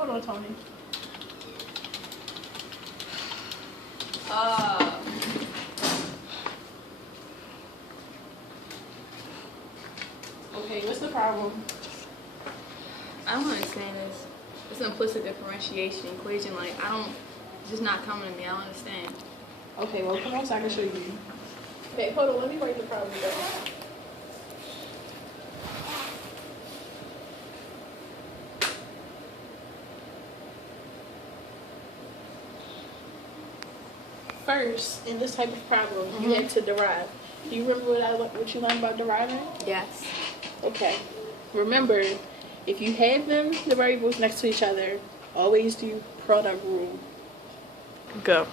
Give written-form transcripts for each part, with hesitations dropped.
Hold on, Tony. Okay, what's the problem? I don't understand this. It's implicit differentiation equation. Like, it's just not coming to me. I don't understand. Okay, well, come on so I can show you. Okay, hold on. Let me write the problem down. First, in this type of problem, you have to derive. Do you remember what you learned about deriving? Yes. Okay. Remember, if you have them, the variables next to each other, always do product rule. Go.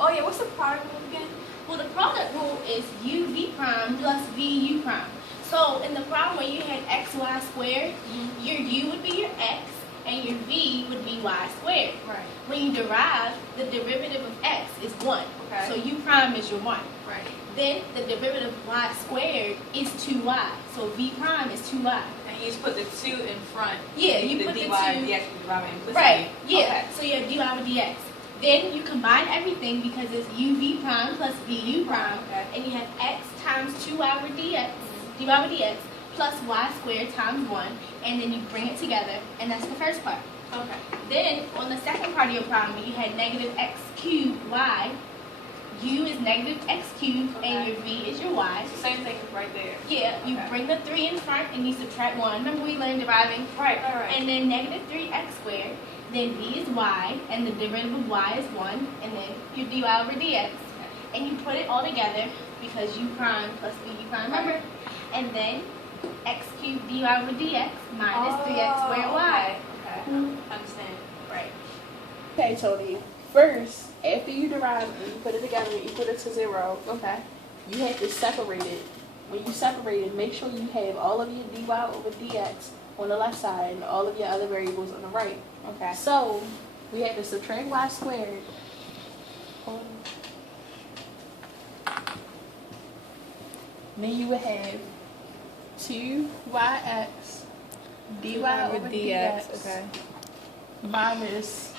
Oh yeah, what's the product rule again? Well, the product rule is uv prime plus vu prime. So in the problem where you had xy squared, your u would be your x and your v would be y squared. Right. When you derive, the derivative of x is 1. Okay. So u prime is your 1. Right. Then the derivative of y squared is 2y. So v prime is 2y. And you just put the 2 in front. Yeah, you the put dy the 2. and dx with deriving implicitly. Right, yeah. Okay. So you have dy over dx. Then you combine everything because it's uv prime plus vu prime. Okay. And you have x times 2y over dx, dy over dx, plus y squared times 1. And then you bring it together, and that's the first part. Okay. Then on the second part of your problem, you had negative x cubed y. U is negative x cubed, and your v is your y. So same thing right there. Yeah, you bring the 3 in front and you subtract 1. Remember we learned deriving? Right. And then negative 3x squared, then v is y, and the derivative of y is 1, and then your dy over dx. And you put it all together because u prime plus vu prime, remember? And then x cubed dy over dx minus 3x squared y. Okay. Understand. Right. Okay, Tony. First, after you derive it, you put it together and equal it to 0. Okay. You have to separate it. When you separate it, make sure you have all of your dy over dx on the left side and all of your other variables on the right. Okay. So, we have to subtract y squared. Then you would have 2yx dy over dx Okay. minus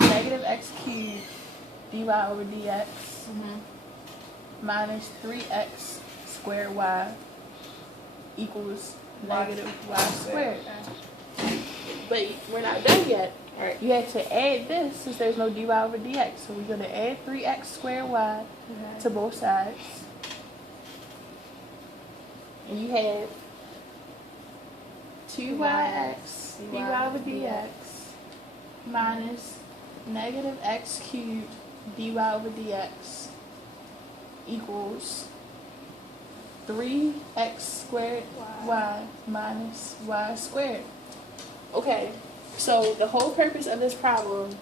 negative x cubed dy over dx minus 3x squared y equals negative y squared. But we're not done yet. Right. You have to add this since there's no dy over dx. So we're going to add 3x squared y to both sides. And you have 2yx dy over dx minus negative x cubed dy over dx equals 3x squared y minus y squared. Okay, so the whole purpose of this problem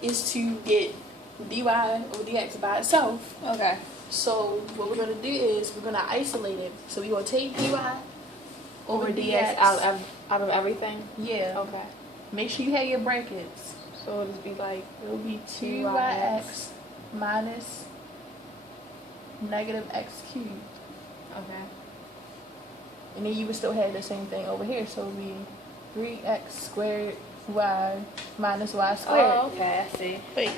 is to get dy over dx by itself. Okay. So what we're going to do is we're going to isolate it. So we're going to take dy over dx out of everything? Yeah. Okay. Make sure you have your brackets. So it'll just be like, It'll be 2yx minus negative x cubed. okay. And then you would still have the same thing over here. So it'll be 3x squared y minus y squared. Oh, okay, I see. Wait.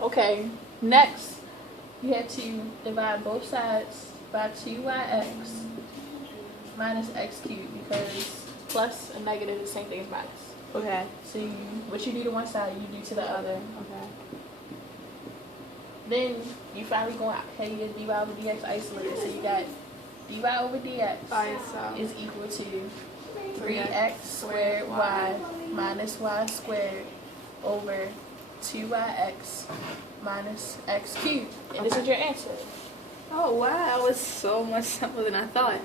Okay, next you have to divide both sides by 2yx minus x cubed because plus and negative is the same thing as minus. Okay. So what you do to one side, you do to the other. Okay. Then you finally go out have your dy over dx isolated. So you got dy over dx By itself. is equal to 3x squared y minus y squared over 2yx minus x cubed. And this is your answer. Oh wow, that was so much simpler than I thought.